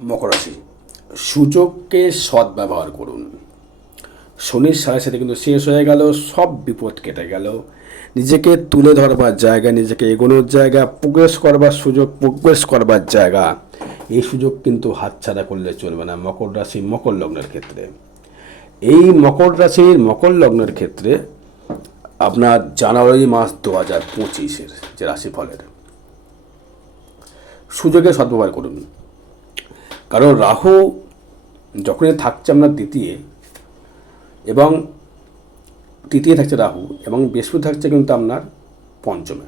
মকর রাশি, সুযোগকে সদ্ব্যবহার করুন। শনির সাড়ে সাথে কিন্তু শেষ হয়ে গেল, সব বিপদ কেটে গেল। নিজেকে তুলে ধরবার জায়গা, নিজেকে এগোনোর জায়গা, প্রোগ্রেস করবার সুযোগ, প্রোগ্রেস করবার জায়গা, এই সুযোগ কিন্তু হাতছাড়া করলে চলবে না মকর রাশি মকর লগ্নের ক্ষেত্রে। এই মকর রাশির মকর লগ্নের ক্ষেত্রে আপনার জানুয়ারি মাস 2025-এর যে রাশিফলের সুযোগে সদ্ব্যবহার করুন। কারণ রাহু যখনই থাকছে আপনার দ্বিতীয়, এবং তৃতীয় থাকছে রাহু, এবং বৃহস্পতি থাকছে কিন্তু আপনার পঞ্চমে।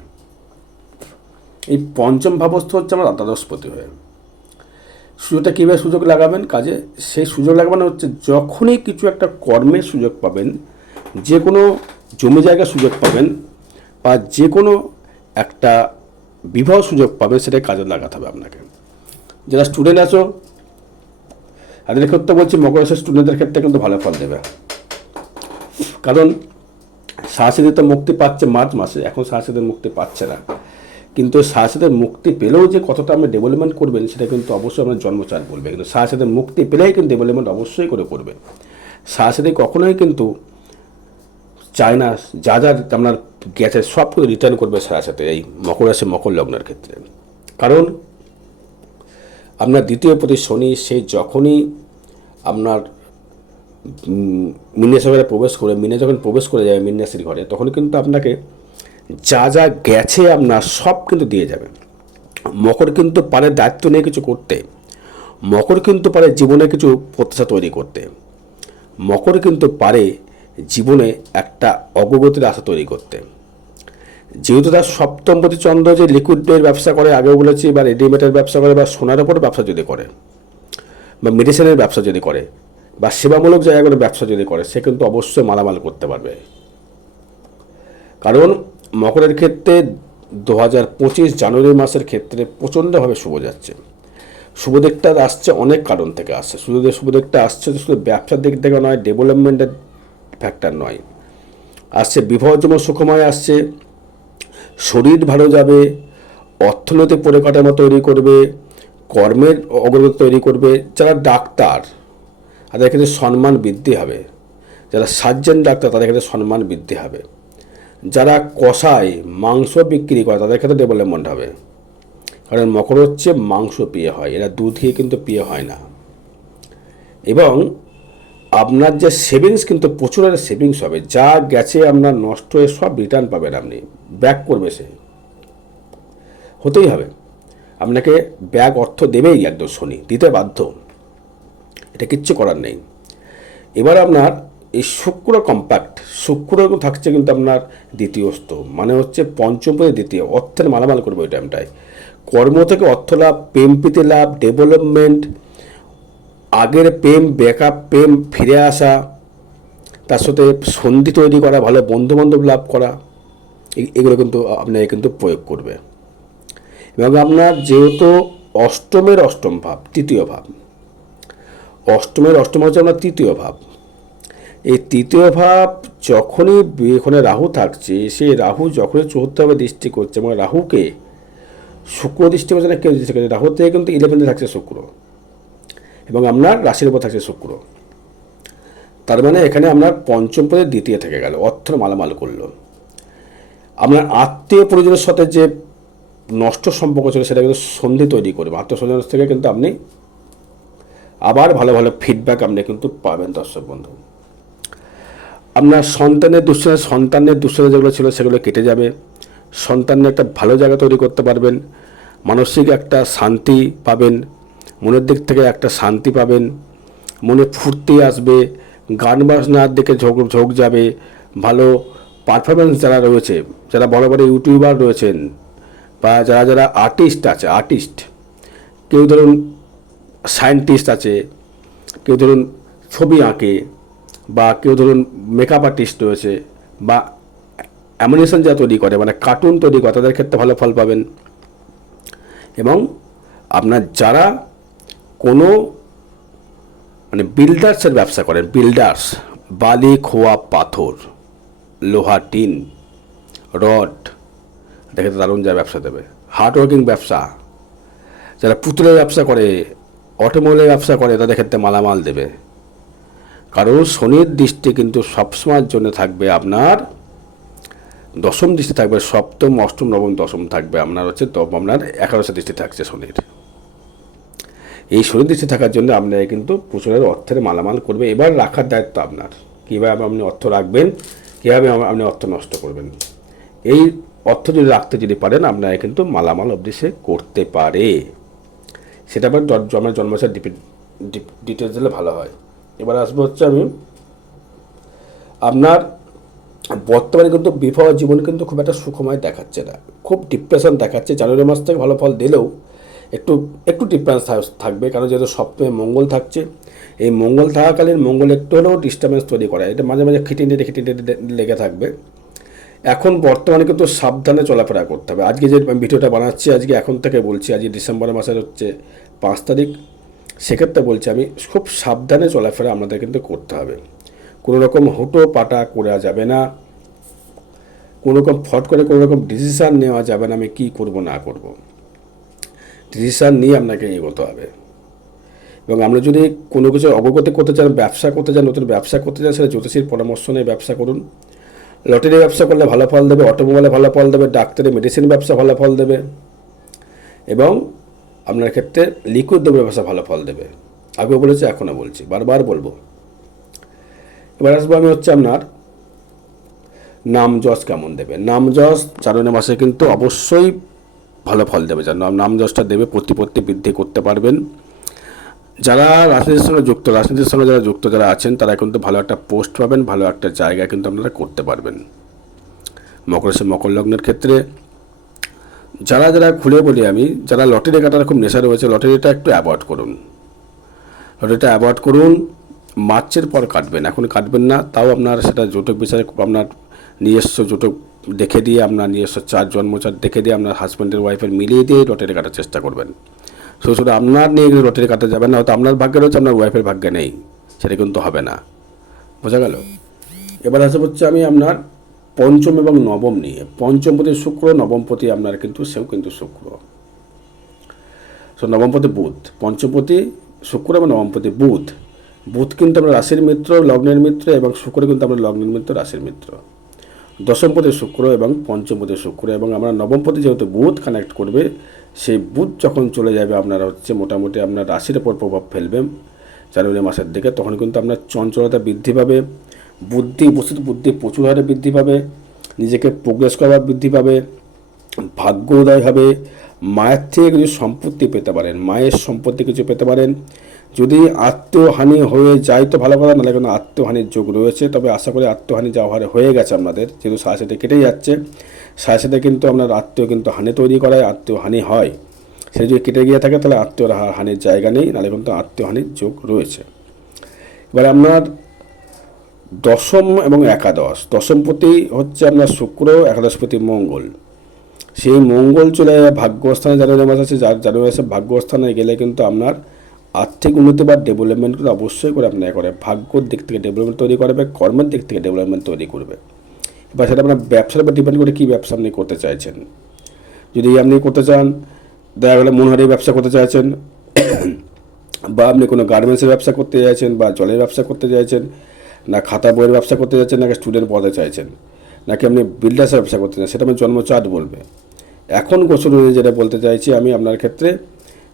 এই পঞ্চম ভাবস্থ হচ্ছে আমার দ্বাদশপতি হয়ে। সুযোগটা কীভাবে সুযোগ লাগাবেন কাজে, সেই সুযোগ লাগানো হচ্ছে যখনই কিছু একটা কর্মের সুযোগ পাবেন, যে কোনো জমি জায়গার সুযোগ পাবেন, বা যে কোনো একটা বিবাহ সুযোগ পাবেন, সেটাই কাজে লাগাতে হবে আপনাকে। যারা স্টুডেন্ট আছো তাদের ক্ষেত্রে বলছি, মকর রাশির স্টুডেন্টদের ক্ষেত্রে কিন্তু ভালো ফল দেবে। কারণ সাহসীদের তো মুক্তি পাচ্ছে মার্চ মাসে, এখন সাহসীদের মুক্তি পাচ্ছে না, কিন্তু সাহসীদের মুক্তি পেলেও যে কতটা আপনি ডেভেলপমেন্ট করবেন সেটা কিন্তু অবশ্যই আপনার জন্মচার বলবে। কিন্তু সাহসীদের মুক্তি পেলেই কিন্তু ডেভেলপমেন্ট অবশ্যই করে করবে। সাহসীদের কখনোই কিন্তু চায় না যা যা আপনার গেছে সব কিছু রিটার্ন করবে সাথে এই মকর রাশি মকর লগ্নের ক্ষেত্রে। কারণ আপনার দ্বিতীয় প্রতি শনি, সেই যখনই আপনার মিনে ঘরে প্রবেশ করে, মিনে যখন প্রবেশ করে যায় মিন রাশির ঘরে, তখন কিন্তু আপনাকে যা যা গেছে আপনার সব কিন্তু দিয়ে যাবে। মকর কিন্তু পারে দায়িত্ব নিয়ে কিছু করতে, মকর কিন্তু পারে জীবনে কিছু প্রত্যাশা তৈরি করতে, মকর কিন্তু পারে জীবনে একটা অগ্রগতির আশা তৈরি করতে। যেহেতু তার সপ্তমপতি চন্দ্র যে লিকুইডের ব্যবসা করে, আগেও বলেছি, বা রেডিমেডের ব্যবসা করে, বা সোনার ওপর ব্যবসা যদি করে, বা মেডিসিনের ব্যবসা যদি করে, বা সেবামূলক জায়গাগুলোর ব্যবসা যদি করে, সে কিন্তু অবশ্যই মালামাল করতে পারবে। কারণ মকরের ক্ষেত্রে 2025 জানুয়ারি মাসের ক্ষেত্রে প্রচণ্ডভাবে শুভ যাচ্ছে। শুভ দিকটা আসছে অনেক কারণ থেকে আসছে। শুভ দিকটা আসছে শুধু ব্যবসার দিক থেকে নয়, ডেভেলপমেন্টের ফ্যাক্টর নয়, আসছে বিবাহজম সুখময়, আসছে শরীর ভালো যাবে, অর্থনৈতিক পরিকাঠামো তৈরি করবে, কর্মের অগ্রগতি তৈরি করবে। যারা ডাক্তার তাদের ক্ষেত্রে সম্মান বৃদ্ধি হবে, যারা সার্জন ডাক্তার তাদের ক্ষেত্রে সম্মান বৃদ্ধি হবে, যারা কষায় মাংস বিক্রি করে তাদের ক্ষেত্রে ডেভেলপমেন্ট হবে। কারণ মকর হচ্ছে মাংস প্রিয় হয়, এরা দুধ খেয়ে কিন্তু প্রিয় হয় না। এবং আপনার যে সেভিংস কিন্তু প্রচুর সেভিংস হবে, যা গেছে আপনার নষ্ট হয়ে সব রিটার্ন পাবেন, আপনি ব্যাক করবে, সে হতেই হবে। আপনাকে ব্যাক অর্থ দেবেই, একদম শনি দিতে বাধ্য, এটা কিচ্ছু করার নেই। এবার আপনার এই শুক্র কম্প্যাক্ট, শুক্র থাকছে কিন্তু আপনার দ্বিতীয়স্থ, মানে হচ্ছে পঞ্চমপদে দ্বিতীয়, অর্থের মালামাল করবে ওই টাইমটায়। কর্ম থেকে অর্থ লাভ, প্রেম প্রীতি লাভ, ডেভেলপমেন্ট, আগের প্রেম, ব্যাকআপ প্রেম ফিরে আসা, তার সাথে সন্ধি তৈরি করা, ভালো বন্ধুবান্ধব লাভ করা, এগুলো কিন্তু আপনাকে কিন্তু প্রয়োগ করবে। এবং আপনার যেহেতু অষ্টমের অষ্টম ভাব, তৃতীয় ভাব, অষ্টমের অষ্টম হচ্ছে আপনার তৃতীয় ভাব, এই তৃতীয় ভাব যখনই এখানে রাহু থাকছে, সেই রাহু যখনই চতুর্থভাবে দৃষ্টি করছে, এবং রাহুকে শুক্র দৃষ্টি করছে না, কেউ দৃষ্টি করছে, রাহু থেকে কিন্তু 11-এ থাকছে শুক্র, এবং আপনার রাশির উপর থাকছে শুক্র। তার মানে এখানে আপনার পঞ্চম পদে দ্বিতীয় থেকে গেল, অর্থের মালামাল করলো। আপনার আত্মীয় পরিজনের সাথে যে নষ্ট সম্পর্ক ছিল সেটা কিন্তু সন্ধি তৈরি করবে। আত্মস্বজনের থেকে কিন্তু আপনি আবার ভালো ভালো ফিডব্যাক আপনি কিন্তু পাবেন। দর্শক বন্ধু, আপনার সন্তানের দুশ্চিন্তা যেগুলো ছিল সেগুলো কেটে যাবে, সন্তানের একটা ভালো জায়গা তৈরি করতে পারবেন, মানসিক একটা শান্তি পাবেন, মনের দিক থেকে একটা শান্তি পাবেন, মনে ফুর্তি আসবে, গান বাজনার দিকে ঝোঁক যাবে, ভালো পারফরমেন্স যারা রয়েছে, যারা বড় বড় ইউটিউবার রয়েছেন, বা যারা যারা আর্টিস্ট, কেউ ধরুন সায়েন্টিস্ট আছে, কেউ ধরুন ছবি আঁকে, বা কেউ ধরুন মেকআপ আর্টিস্ট রয়েছে, বা অ্যানিমেশন যা তৈরি করে, মানে কার্টুন তৈরি করে, তাদের ক্ষেত্রে ভালো ফল পাবেন। এবং আপনার যারা কোনো মানে বিল্ডার্সের ব্যবসা করেন, বিল্ডার্স, বালি, খোয়া, পাথর, লোহা, টিন, রড, দেখে দারুণ যা ব্যবসা দেবে। হার্ডওয়ার্কিং ব্যবসা, যারা পুতুলের ব্যবসা করে, অটোমোবাইলের ব্যবসা করে তাদের ক্ষেত্রে মালামাল দেবে। কারণ শনির দৃষ্টি কিন্তু সবসময়ের জন্য থাকবে আপনার দশম দৃষ্টি থাকবে, সপ্তম অষ্টম নবম দশম থাকবে আপনার হচ্ছে, আপনার একাদশ দৃষ্টি থাকছে শনির। এই শনির দৃষ্টি থাকার জন্য আপনারা কিন্তু প্রচুরের অর্থের মালামাল করবে। এবার রাখার দায়িত্ব আপনার, কীভাবে আপনি অর্থ রাখবেন, কীভাবে আপনি অর্থ নষ্ট করবেন। এই অর্থ যদি রাখতে যদি পারেন আপনারা কিন্তু মালামাল অবধি সে করতে পারে। সেটা আবার আমার জন্মাচার ডিটেলস দিলে ভালো হয়। এবার আসবো হচ্ছে আমি আপনার বর্তমানে কিন্তু বিবাহ জীবন কিন্তু খুব একটা সুখময় দেখাচ্ছে না, খুব ডিপ্রেশন দেখাচ্ছে। জানুয়ারি মাস থেকে ভালো ফল দিলেও একটু একটু ডিফারেন্স থাকবে, কারণ যেহেতু সপ্তমে মঙ্গল থাকছে। এই মঙ্গল থাকাকালীন মঙ্গল একটু হলেও ডিস্টার্বেন্স তৈরি করে, এটা মাঝে মাঝে খিটিনিটি লেগে থাকবে। এখন বর্তমানে কিন্তু সাবধানে চলাফেরা করতে হবে। আজকে যে ভিডিওটা বানাচ্ছি আজকে এখন থেকে বলছি, আজকে ডিসেম্বর মাসের হচ্ছে 5 তারিখ, সেক্ষেত্রে বলছি আমি খুব সাবধানে চলাফেরা আমাদের কিন্তু করতে হবে। কোনো রকম হুটো পাটা করা যাবে না, কোনো রকম ফট করে কোনো রকম ডিসিশান নেওয়া যাবে না আমি কী করব না করব। ডিসিশান নিয়ে আপনাকে এগোতে হবে। এবং আমরা যদি কোনো কিছু অবগতি করতে চান, ব্যবসা করতে চান, নতুন ব্যবসা করতে চান, সেটা জ্যোতিষীর পরামর্শ নিয়ে ব্যবসা করুন। লটারি ব্যবসা করলে ভালো ফল দেবে, অটোমোবাইলে ভালো ফল দেবে, ডাক্তারি মেডিসিন ব্যবসা ভালো ফল দেবে, এবং আপনার ক্ষেত্রে লিকুইড দ্রব্য ব্যবসা ভালো ফল দেবে। আগেও বলেছি এখনও বলছি, বারবার বলবো। এবার আসবো আমি হচ্ছে আপনার নাম যশ কেমন দেবে। নাম যশ জানুয়ারি মাসে কিন্তু অবশ্যই ভালো ফল দেবে। নাম যশটা দেবে, প্রতিপত্তি বৃদ্ধি করতে পারবেন। যারা রাজনীতির সঙ্গে যুক্ত, রাজনীতির সঙ্গে যারা যুক্ত যারা আছেন তারা কিন্তু ভালো একটা পোস্ট পাবেন, ভালো একটা জায়গা কিন্তু আপনারা করতে পারবেন। মকর লগ্নের ক্ষেত্রে যারা যারা খুলে বলি আমি, যারা লটারি কাটার খুব নেশা রয়েছে, লটারিটা একটু অ্যাভয়েড করুন। লটারিটা অ্যাভয়েড করুন, মার্চের পর কাটবেন, এখন কাটবেন না। তাও আপনার সেটা জোটক বিচারে আপনার নিজস্ব জোটক দেখে দিয়ে, আপনার নিজস্ব জন্মচার দেখে দিয়ে, আপনার হাজব্যান্ডের ওয়াইফের মিলিয়ে দিয়ে লটারি কাটার চেষ্টা করবেন। শুধু আপনার নিয়ে লটারি কাটা যাবে না, হয়তো আপনার ভাগ্যে রয়েছে, আপনার ওয়াইফের ভাগ্যে নেই, সেটা কিন্তু হবে না। বোঝা গেল? এবার আসে হচ্ছে আমি আপনার পঞ্চম এবং নবম নিয়ে। পঞ্চমপতি শুক্র, নবমপতি আপনার কিন্তু সেও কিন্তু শুক্র, নবমপতি বুধ। পঞ্চমপতি শুক্র এবং নবমপতি বুধ। বুধ কিন্তু আমরা রাশির মিত্র, লগ্নের মিত্র, এবং শুক্র কিন্তু আমরা লগ্নের মিত্র, রাশির মিত্র। দশমপতি শুক্র এবং পঞ্চমপতি শুক্র, এবং আমরা নবমপতি যেহেতু বুধ কানেক্ট করবে, সেই বুধ যখন চলে যাবে আপনার হচ্ছে মোটামুটি আপনার রাশির ওপর প্রভাব ফেলবে জানুয়ারি মাসের দিকে, তখন কিন্তু আপনার চঞ্চলতা বৃদ্ধি পাবে, বুদ্ধি প্রচুর হারে বৃদ্ধি পাবে, নিজেকে প্রোগ্রেস করার বৃদ্ধি পাবে, ভাগ্য উদয় হবে। মায়ের থেকে কিছু সম্পত্তি পেতে পারেন, মায়ের সম্পত্তি কিছু পেতে পারেন। যদি আত্মহানি হয়ে যায় তো ভালো কথা, নাহলে কোনো আত্মহানির যোগ রয়েছে। তবে আশা করি আত্মহানি যা হারে হয়ে গেছে আপনাদের, যেহেতু সাথে কেটে যাচ্ছে, সাথে কিন্তু আপনার আত্মীয় কিন্তু হানি তৈরি করায়, আত্মহানি হয়। সে যদি কেটে গিয়ে থাকে তাহলে আত্মীয় হানির জায়গা নেই, নাহলে কিন্তু আত্মহানির যোগ রয়েছে। এবার আপনার দশম এবং একাদশ, দশমপতি হচ্ছে আপনার শুক্র, একাদশপতি মঙ্গল। সেই মঙ্গল চলে ভাগ্যস্থানে জানুয়ারি মাস আছে, জানুয়ারি মাসে ভাগ্যস্থানে গেলে কিন্তু আপনার আর্থিক উন্নতি বা ডেভেলপমেন্ট কিন্তু অবশ্যই করে আপনার করে, ভাগ্যর দিক থেকে ডেভেলপমেন্ট তৈরি করবে, কর্মের দিক থেকে ডেভেলপমেন্ট তৈরি করবে। এবার সেটা আপনার ব্যবসার উপর ডিপেন্ড করে কী ব্যবসা আপনি করতে চাইছেন। যদি আপনি করতে চান দেখা গেলে মনোহারি ব্যবসা করতে চাইছেন, বা আপনি কোনো গার্মেন্টসের ব্যবসা করতে চাইছেন, বা জলের ব্যবসা করতে চাইছেন, না খাতা বইয়ের ব্যবসা করতে চাইছেন, নাকি স্টুডেন্ট পড়াতে চাইছেন, নাকি আপনি বিল্ডার্সের ব্যবসা করতে চান, সেটা আমি জন্মচার্ট বলবে। এখন গোচর যেটা বলতে চাইছি আমি আপনার ক্ষেত্রে,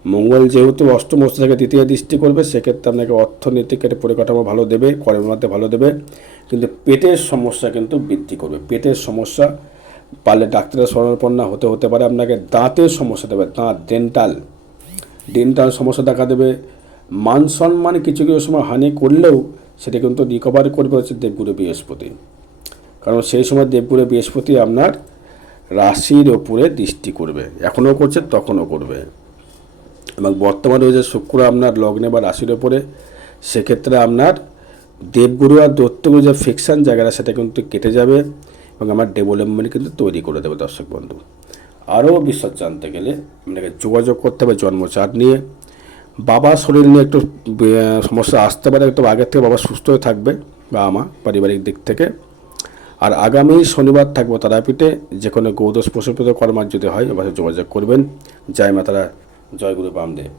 মঙ্গল যেহেতু অষ্টম থেকে তৃতীয় দৃষ্টি করবে, সেক্ষেত্রে আপনাকে অর্থনৈতিক একটা পরিকাঠামো ভালো দেবে, কর্মের মধ্যে ভালো দেবে, কিন্তু পেটের সমস্যা কিন্তু বৃদ্ধি করবে। পেটের সমস্যা পারলে ডাক্তারের শরণাপন্ন হতে পারে। আপনাকে দাঁতের সমস্যা দেবে, দাঁত ডেন্টাল সমস্যা দেখা দেবে। মান সম্মান কিছু কিছু সময় হানি করলেও সেটা কিন্তু রিকভারি করবে হচ্ছে দেবগুরু বৃহস্পতি, কারণ সেই সময় দেবগুরু বৃহস্পতি আপনার রাশির ওপরে দৃষ্টি করবে, এখনও করছে তখনও করবে। এবং বর্তমানে রয়েছে শুক্র আপনার লগ্নে বা রাশির ওপরে, সেক্ষেত্রে আপনার দেবগুরু আর দৈত্যগুরু যে ফিকশান জায়গাটা সেটা কিন্তু কেটে যাবে, এবং আমার ডেভেলপমেন্ট কিন্তু তৈরি করে দেবে। দর্শক বন্ধু, আরও বিশদ জানতে গেলে আপনাকে যোগাযোগ করতে হবে জন্মচার্ট নিয়ে। বাবার শরীর নিয়ে একটু সমস্যা আসতে পারে, একটু আগের থেকে বাবা সুস্থ হয়ে থাকবে, বা আমার পারিবারিক দিক থেকে। আর আগামী শনিবার থাকবো তারাপীঠে, যে কোনো গৌদোষ প্রসূত কর্মার যদি হয় অবশ্যই যোগাযোগ করবেন। জয় মাতারা, জয় গুরু বামদেব।